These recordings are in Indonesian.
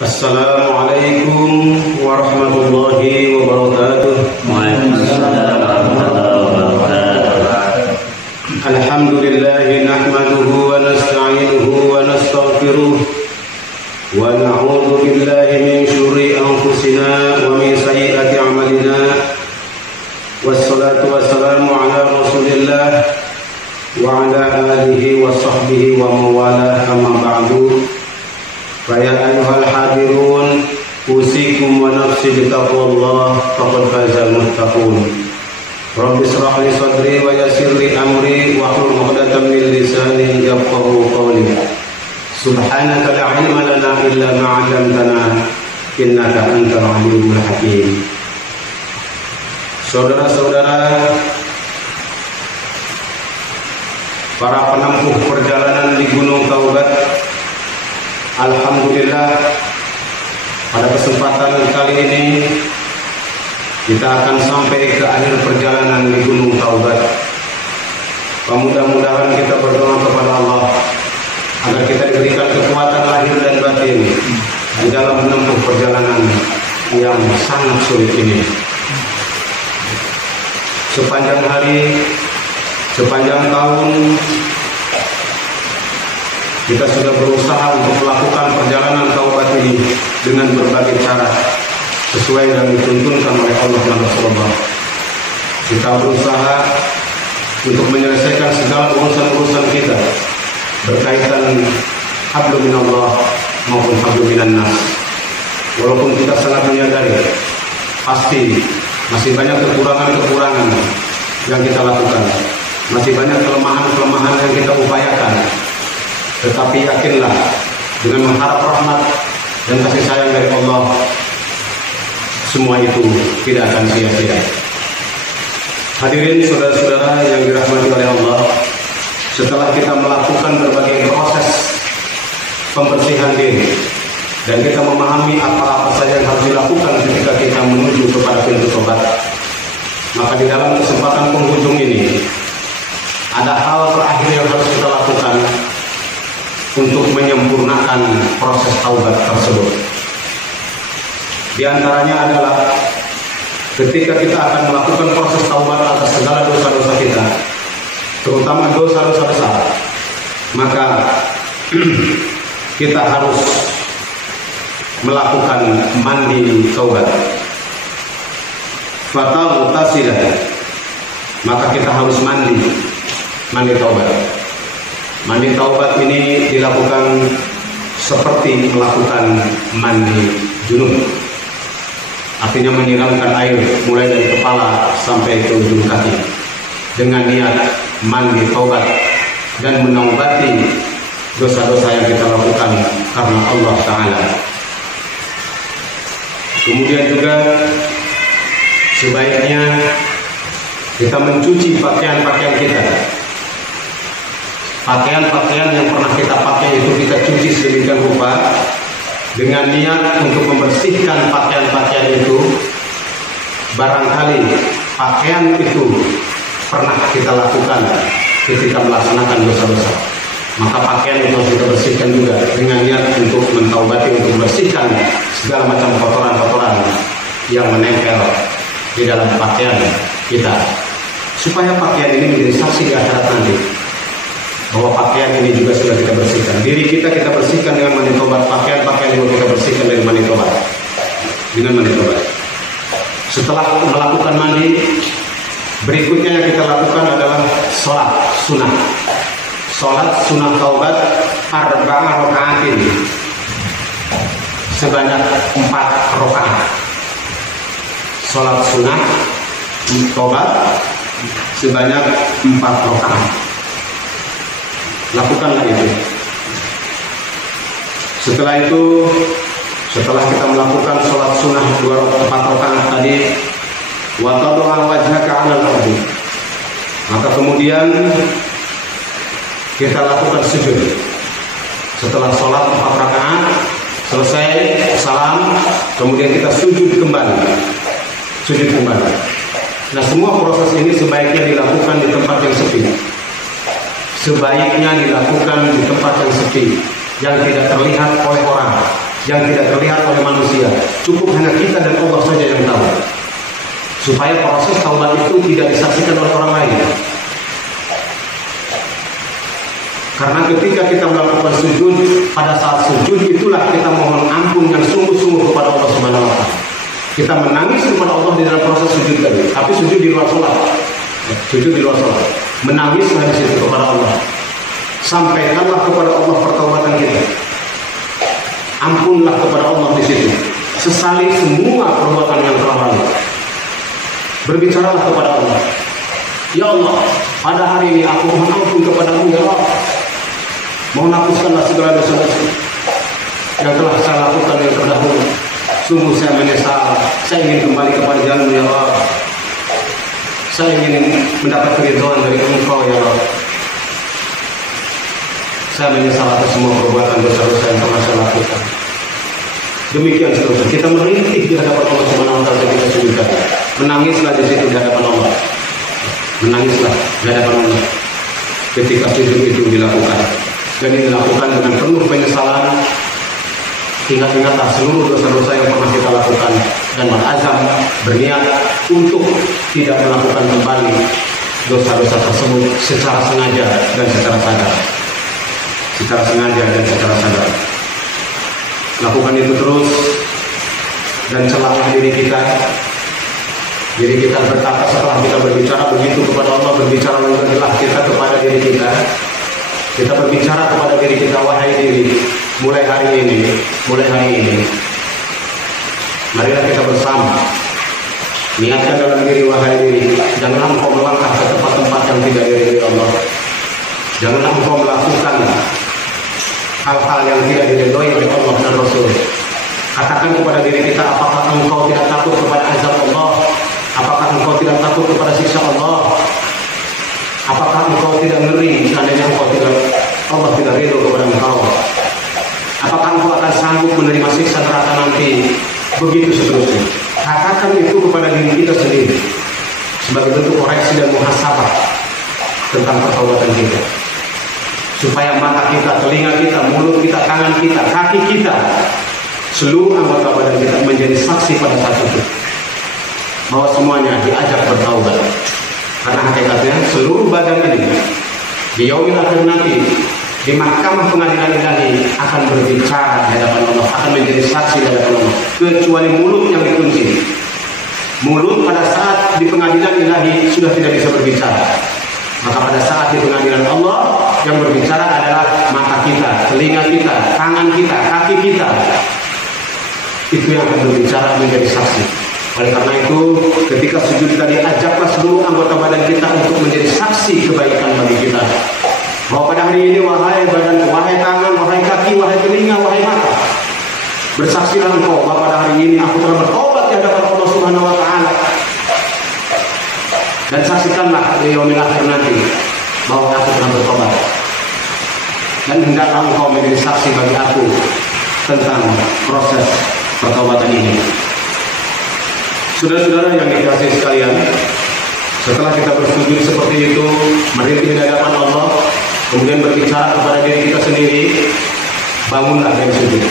Assalamualaikum warahmatullahi wabarakatuh. Waalaikumsalam warahmatullahi wabarakatuh. Alhamdulillahi nahmaduhu wa nasta'inuhu wa nastaghfiruh wa na'udzu billahi min syururi anfusina wa min sayyiati a'malina. Wassalatu wassalamu ala Rasulillah wa ala alihi wa sahbihi wa mawalah, amma ba'du. Fa ya ayyuhal hadirun, usikum wa nafsi bitaqwallah, faqad fazal muttaqun. Rabbi shrah li sadri wa yassir li amri wa hlul 'uqdatam min lisani yafqahu qawli. Subhanaka la ilma lana illa ma 'allamtana innaka antal alimul hakim. Saudara-saudara, para penempuh perjalanan di Gunung Taubat, alhamdulillah pada kesempatan kali ini kita akan sampai ke akhir perjalanan di Gunung Taubat. Mudah-mudahan kita berdoa kepada Allah agar kita diberikan kekuatan lahir dan batin di dalam menempuh perjalanan yang sangat sulit ini. Sepanjang hari, sepanjang tahun, kita sudah berusaha untuk melakukan perjalanan taubat ini dengan berbagai cara sesuai yang dituntunkan oleh Allah dan Rasulullah. Kita berusaha untuk menyelesaikan segala urusan-urusan kita berkaitan hablum minallah maupun hablum minan-nas. Walaupun kita sangat menyadari pasti masih banyak kekurangan-kekurangan yang kita lakukan, masih banyak kelemahan-kelemahan yang kita upayakan. Tetapi yakinlah, dengan mengharap rahmat dan kasih sayang dari Allah, semua itu tidak akan sia-sia. Hadirin saudara-saudara yang dirahmati oleh Allah, setelah kita melakukan berbagai proses pembersihan diri dan kita memahami apa-apa saja yang harus dilakukan ketika kita menuju kepada pintu tobat, maka di dalam kesempatan penghujung ini ada hal terakhir yang harus kita lakukan untuk menyempurnakan proses taubat tersebut. Di antaranya adalah ketika kita akan melakukan proses taubat atas segala dosa-dosa kita, terutama dosa-dosa besar, maka kita harus melakukan mandi taubat. Fatal tasilah, maka kita harus mandi taubat. Mandi taubat ini dilakukan seperti melakukan mandi junub, artinya menyiramkan air mulai dari kepala sampai ke ujung kaki dengan niat mandi taubat dan menaubati dosa-dosa yang kita lakukan karena Allah Ta'ala. Kemudian juga sebaiknya kita mencuci pakaian-pakaian kita. Pakaian-pakaian yang pernah kita pakai itu kita cuci sedemikian rupa dengan niat untuk membersihkan pakaian-pakaian itu. Barangkali pakaian itu pernah kita lakukan ketika melaksanakan dosa-dosa, maka pakaian itu harus kita bersihkan juga dengan niat untuk mentaubati, untuk membersihkan segala macam kotoran-kotoran yang menempel di dalam pakaian kita, supaya pakaian ini menjadi saksi di akhirat nanti bahwa pakaian ini juga sudah kita bersihkan. Diri kita bersihkan dengan mandi tobat, pakaian juga kita bersihkan dengan mandi tobat. Setelah melakukan mandi, berikutnya yang kita lakukan adalah sholat sunnah. Sholat sunnah taubat arba'ah raka'atin, sebanyak 4 rakaat. Sholat sunnah taubat sebanyak 4 rakaat. Lakukanlah itu. Setelah itu, setelah kita melakukan sholat sunnah 4 rakaat tadi, wa tadu'a wajhaka 'alal ardi, maka kemudian kita lakukan sujud. Setelah sholat 4 rakaat selesai, salam, kemudian kita sujud kembali. Nah, semua proses ini sebaiknya dilakukan di tempat yang sepi. Sebaiknya dilakukan di tempat yang sepi, yang tidak terlihat oleh orang, yang tidak terlihat oleh manusia. Cukup hanya kita dan Allah saja yang tahu. Supaya proses taubat itu tidak disaksikan oleh orang lain. Karena ketika kita melakukan sujud, pada saat sujud itulah kita mohon ampun yang sungguh-sungguh kepada Allah Subhanahu wa Ta'ala. Kita menangis kepada Allah di dalam proses sujud tadi, tapi sujud di luar sholat. Sujud di luar sholat. Menangislah di situ kepada Allah. Sampaikanlah kepada Allah pertobatan kita. Ampunlah kepada Allah di situ. Sesali semua perbuatan yang telah lalu. Berbicaralah kepada Allah. Ya Allah, pada hari ini aku mohon ampun kepadamu ya Allah. Mohon hapuskanlah segala dosa-dosa yang telah saya lakukan yang terdahulu. Sungguh saya menyesal. Saya ingin kembali kepada jalan ya Allah. Saya ingin mendapat keridhaan dari Engkau ya Allah. Saya menyesal atas semua perbuatan dosa-dosa yang pernah saya lakukan. Demikian seterusnya. Kita merintih di hadapan Allah Subhanahu wa Ta'ala ketika sujud. Menangislah di situ di hadapan Allah. Menangislah di hadapan Allah ketika sujud itu dilakukan. Dan dilakukan dengan penuh penyesalan. Ingat-ingatlah seluruh dosa-dosa yang pernah kita lakukan dan berazam berniat untuk tidak melakukan kembali dosa-dosa tersebut secara sengaja dan secara sadar. Secara sengaja dan secara sadar. Lakukan itu terus dan celahlah diri kita. Diri kita berkata setelah kita berbicara begitu kepada Allah, berbicara lagi kita kepada diri kita. Kita berbicara kepada diri kita, wahai diri, mulai hari ini, marilah kita bersama. Niatkan dalam diri, wahai diri, janganlah engkau melangkah ke tempat-tempat yang tidak diridhoi Allah. Janganlah engkau melakukan hal-hal yang tidak diridhoi oleh Allah dan Rasul. Katakan kepada diri kita, apakah engkau tidak takut kepada azab Allah? Apakah engkau tidak takut kepada siksa Allah? Apakah engkau tidak ngeri seandainya Allah tidak ridho kepada engkau? Apakah engkau akan sanggup menerima siksa neraka nanti? Begitu seterusnya. Katakan itu kepada diri kita sendiri sebagai bentuk koreksi dan muhasabah tentang pertobatan kita. Supaya mata kita, telinga kita, mulut kita, tangan kita, kaki kita, seluruh anggota badan kita menjadi saksi pada saat itu bahwa semuanya diajak bertaubat. Karena hakikatnya seluruh badan ini di yaumil akhir nanti di mahkamah pengadilan ilahi akan berbicara di hadapan Allah, akan menjadi saksi di hadapan Allah, kecuali mulut yang dikunci. Mulut pada saat di pengadilan ilahi sudah tidak bisa berbicara. Maka pada saat di pengadilan Allah yang berbicara adalah mata kita, telinga kita, tangan kita, kaki kita. Itu yang akan berbicara menjadi saksi. Oleh karena itu, ketika sujud tadi, ajaklah seluruh anggota badan kita untuk menjadi saksi kebaikan bagi kita. Bahwa pada hari ini, wahai badan, wahai tangan, wahai kaki, wahai telinga, wahai mata, bersaksilah engkau bahwa pada hari ini aku telah bertobat di hadapan Allah Subhanahu wa Ta'ala. Dan saksikanlah di yaumil akhir nanti bahwa aku telah bertobat. Dan hendaklah engkau menjadi saksi bagi aku tentang proses pertobatan ini. Saudara-saudara yang dikasihi sekalian, setelah kita bersujud seperti itu, merintih di hadapan Allah, kemudian berbicara kepada diri kita sendiri, bangunlah dari sujud.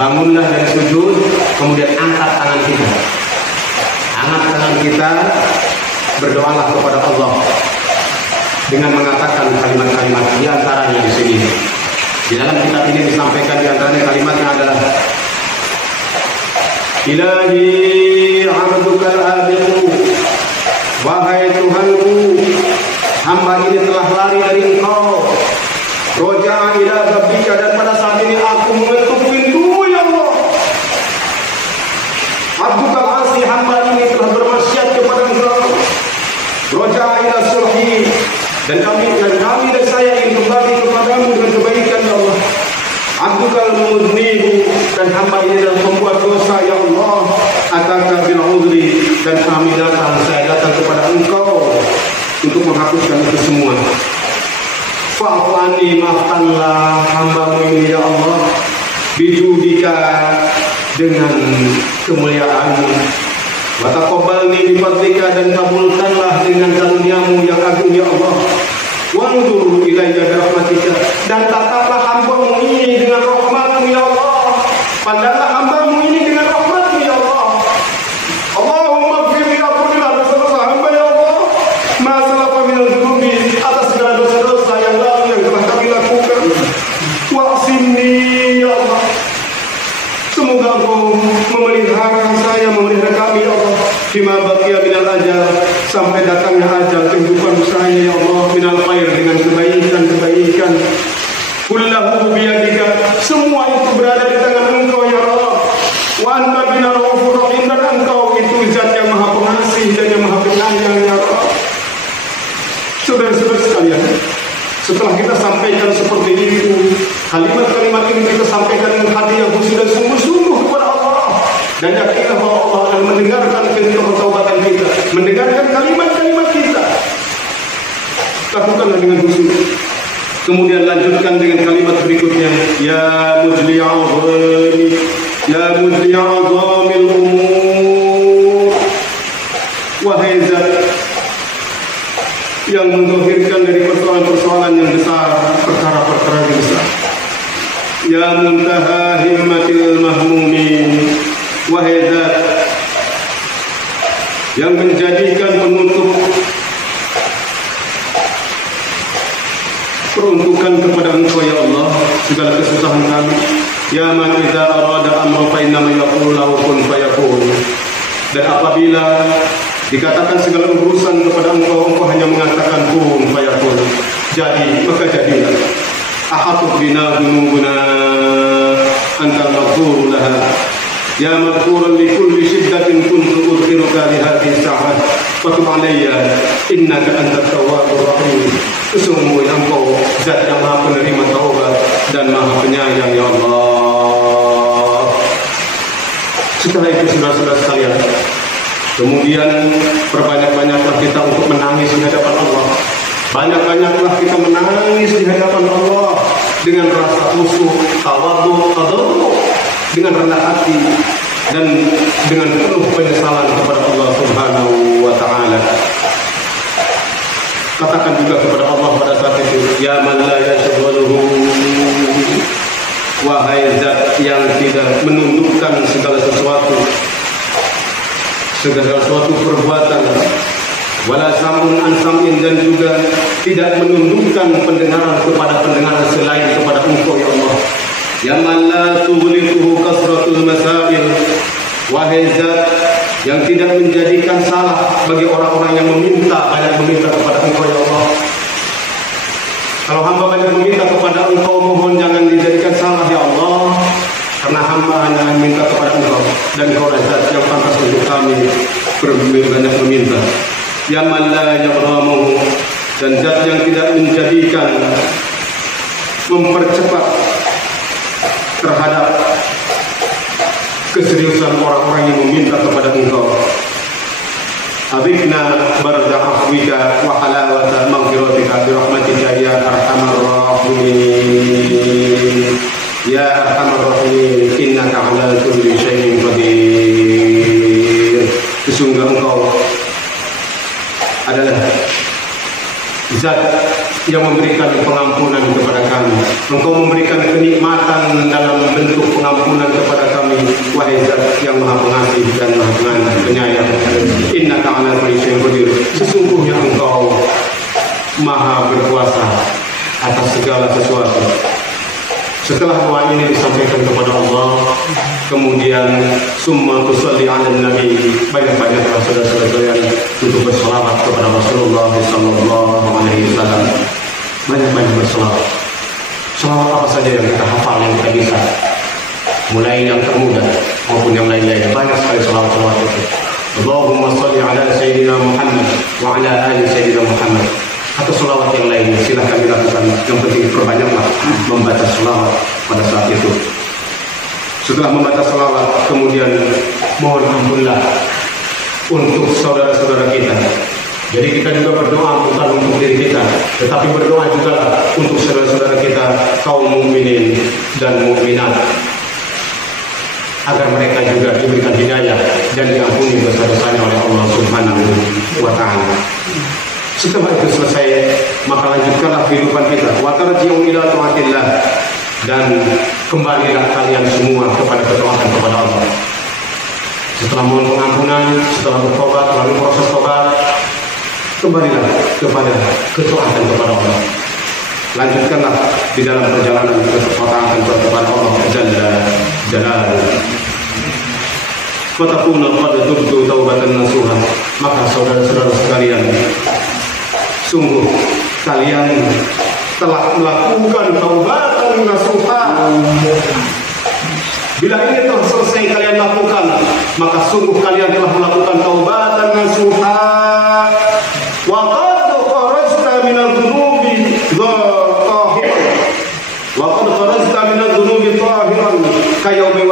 Bangunlah dari sujud, kemudian angkat tangan kita. Angkat tangan kita, berdoalah kepada Allah dengan mengatakan kalimat-kalimat di antaranya di sini. Di dalam kitab ini disampaikan di antaranya kalimatnya adalah Ilahi abdukal abiqu, wahai Tuhanku, hamba ini telah lari dari engkau. Roja ila babika, dan pada saat ini aku mengetuk pintu ya Allah. Abdukal asi, hamba ini telah bermaksiat kepada engkau. Roja ila sulhi, dan kami dan saya ingin kembali kepadamu dengan kebaikan ya Allah. Abdukal mudnibu, dan hamba ini dalam membuat dosa ya Allah. Ataka bil udri, dan kami saya datang kepada engkau untuk menghapuskan itu semua. Fa'afani, maafkanlah hambamu ini ya Allah, bijudika, dengan kemuliaanmu. Wa taqabbalni bifadlika, dan kabulkanlah dengan karuniamu yang agung ya Allah. Wanzur ilayya bi rahmatika, dan tataplah hambamu ini dengan rahmatmu ya Allah. Pandanglah hamba-Mu ini dengan rahmat-Mu ya Allah. Allahumma ighfir li ampunilah dosa-dosa hamba ya Allah. Ma salafa minal dzunubi, atas segala dosa-dosa yang lalu yang telah kami lakukan. Wa'simni ya Allah. Semoga Engkau memelihara saya, memelihara kami ya Allah. Bima baqiya minal ajal, sampai datangnya ajal kehidupan saya ya Allah. Minal khair, dengan kebaikan-kebaikan. Kullahu biyadika, semua itu berada di tangan Engkau ya Allah. Wa anta bina raufur rahim, dan Engkau itu zat yang maha pengasih dan yang maha penyayang ya Allah. Saudara-saudara sekalian, setelah kita sampaikan seperti itu, kalimat-kalimat ini kita sampaikan dengan hati yang khusyuk dan sungguh-sungguh kepada Allah. Dan yakinlah bahwa Allah akan mendengarkan pertobatan kita, mendengarkan kalimat-kalimat kita. Lakukanlah dengan khusyuk. Kemudian lanjutkan dengan kalimat berikutnya, ya mujli'al-ghani, ya mujli'al-ghamil umur. Wahai zat yang mendohirkan dari persoalan-persoalan yang besar, perkara-perkara yang besar. Ya muntaha himmatil mahmumin. Wahai zat yang menjadikan penutup peruntukan kepada Engkau ya Allah segala kesusahan kami. Ya man idza arada amran fa inna ma yaqulu lahu kun fayakun. Dan apabila dikatakan segala urusan kepada Engkau, Engkau hanya mengatakan kun fayakun, jadi maka jadilah. Ahatu bina dunubuna antal maghfur laha. Ya maghfuran li kulli shiddatin kuntu udkhiruka li hadhihi sa'at fatub alayya innaka antat tawwabur rahim. Sesungguhnya Engkau zat yang maha penerima taubat dan maha penyayang ya Allah. Setelah itu saudara-saudara sekalian, kemudian perbanyak-banyaklah kita untuk menangis di hadapan Allah. Banyak-banyaklah kita menangis di hadapan Allah dengan rasa khusyuk, tawadhu, dengan rendah hati dan dengan penuh penyesalan kepada Allah Subhanahu wa taala. Katakan juga kepada Allah pada saat itu, ya man la yashghaluhu, wahai zat yang tidak menundukkan segala sesuatu perbuatan, wala samun an sam'in, dan juga tidak menundukkan pendengaran kepada pendengaran selain kepada Engkau ya Allah. Ya man la tughlituhu kasratul masail, wahai zat yang tidak menjadikan salah bagi orang-orang yang banyak meminta kepada Engkau ya Allah. Kalau hamba banyak meminta kepada Engkau, mohon jangan dijadikan salah ya Allah, karena hamba hanya meminta kepada Engkau, dan Engkau zat yang pantas untuk kami banyak meminta. Ya man la yaghramu, dan zat yang tidak menjadikan mempercepat terhadap keseriusan orang-orang yang meminta kepada Engkau. Adikna barza afwika wa halawata maghfiratika bi rahmatika ya arhamar rahimin. Ya arhamar rahimin, innaka ala kulli syai'in qadir. Sesungguhnya Engkau adalah zat yang memberikan pengampunan kepada kami. Engkau memberikan kenikmatan dalam bentuk pengampunan kepada kami, wahai zat yang maha pengasih dan maha penyayang. Innaka ala kulli syai'in qadir. Sesungguhnya Engkau maha berkuasa atas segala sesuatu. Setelah doa ini disampaikan kepada Allah, kemudian summa tusalli ala nabi, banyak-banyaklah saudara-saudara sekalian untuk berselawat kepada Rasulullah sallallahu alaihi wasallam. Banyak-banyak berselawat. Selawat apa saja yang kita hafal, yang kita bisa, mulai yang termudah maupun yang lain-lain. Banyak sekali selawat-selawat itu. Allahumma salli ala sayyidina Muhammad wa ala ali sayyidina Muhammad. Atau selawat yang lainnya silahkan dilakukan. Yang penting perbanyaklah membaca selawat pada saat itu. Setelah membaca selawat, kemudian mohon ampunlah untuk saudara-saudara kita. Jadi kita juga berdoa bukan untuk diri kita, tetapi berdoa juga untuk saudara-saudara kita kaum mukminin dan mukminat, agar mereka juga diberikan hidayah dan diampuni dosa-dosanya oleh Allah Subhanahu wa taala. Setelah itu selesai, maka lanjutkanlah kehidupan kita. Wa tarji'u ila ta'atillah, dan kembalilah kalian semua kepada kepada ketaatan kepada Allah. Lanjutkanlah di dalam perjalanan ketaatan kepada Allah Jalla Jalaluhu. Fatakuna qad tubtu taubatan nasuha. Maka saudara-saudara sekalian, sungguh kalian telah melakukan taubatan nasuha. Bila ini telah selesai kalian lakukan, maka sungguh kalian telah melakukan taubatan nasuha. Wa qad kharajta minadh dhunubi tahiran. Wa qad kharajta minadh dhunubi tahiran kayawmi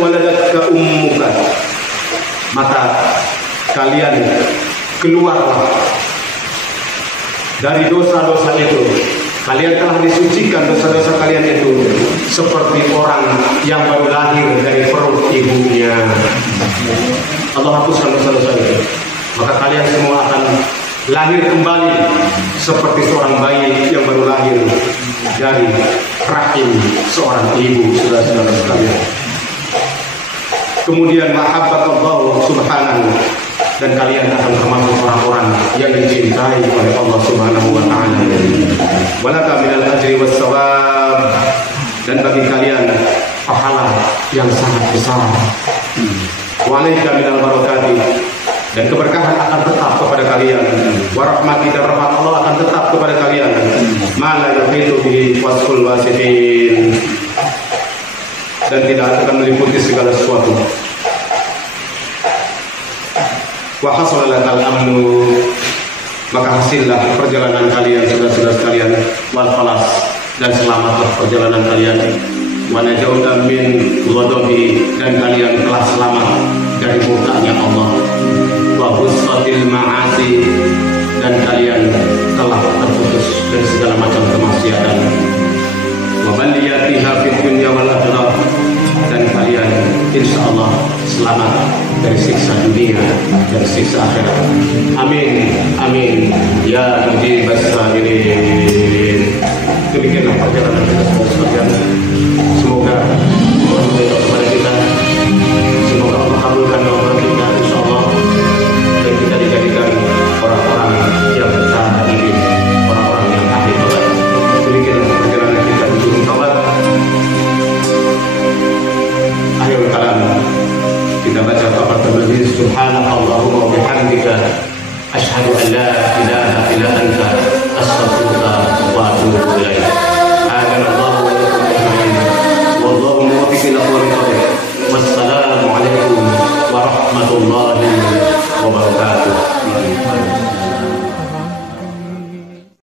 waladatka ummuka. Maka kalian keluarlah dari dosa-dosa itu. Kalian telah disucikan dosa-dosa kalian itu seperti orang yang baru lahir dari perut ibunya. Allah hapuskan dosa-dosa itu. Maka kalian semua akan lahir kembali seperti seorang bayi yang baru lahir dari rahim seorang ibu, saudara-saudara sekalian. Kemudian mahabbatullah subhanahu, dan kalian akan termasuk orang-orang yang dicintai oleh Allah Subhanahu wa taala. Walaka minal ajri was thawab, dan bagi kalian pahala yang sangat besar. Wa alaika minal barakati, dan keberkahan akan tetap kepada kalian. Wa rahmati, dan rahmat Allah akan tetap kepada kalian. Ma la yahidu bi wasful wasifin, dan tidak akan meliputi segala sesuatu. Wa hasala lakal amnu, maka hasillah perjalanan kalian, saudara-saudara sekalian. Wal falas, dan selamatlah perjalanan kalian. Wa najauta min ghadabi, dan kalian telah selamat dari murkanya Allah. Wa husfatil ma'asi, dan kalian telah terputus dari segala macam kemaksiatan. Wa baliyatiha fid dunya wal akhirah, dan kalian insyaallah selamat dari siksa dunia dan siksa akhirat. Amin, amin ya mujibas sabirin. Demikianlah perjalanan kita sekalian. Semoga Allah memberikan kepada kita, semoga Allah kabulkan doa kita insyaallah, dan kita dijadikan orang-orang yang bersahadat, orang-orang yang ahli taubat. Demikianlah perjalanan kita menuju taubat. Akhirul kalam, kita baca taubat terlebih. Subhanallahumma wa bihamdika, asyhadu an la ilaha illa anta, astaghfiruka wa atubu ilaik. Hadanallahu wa iyyakum ajma'in. Wallahu muwaffiqun ila thoriq. Wassalamu alaikum warahmatullahi wabarakatuh.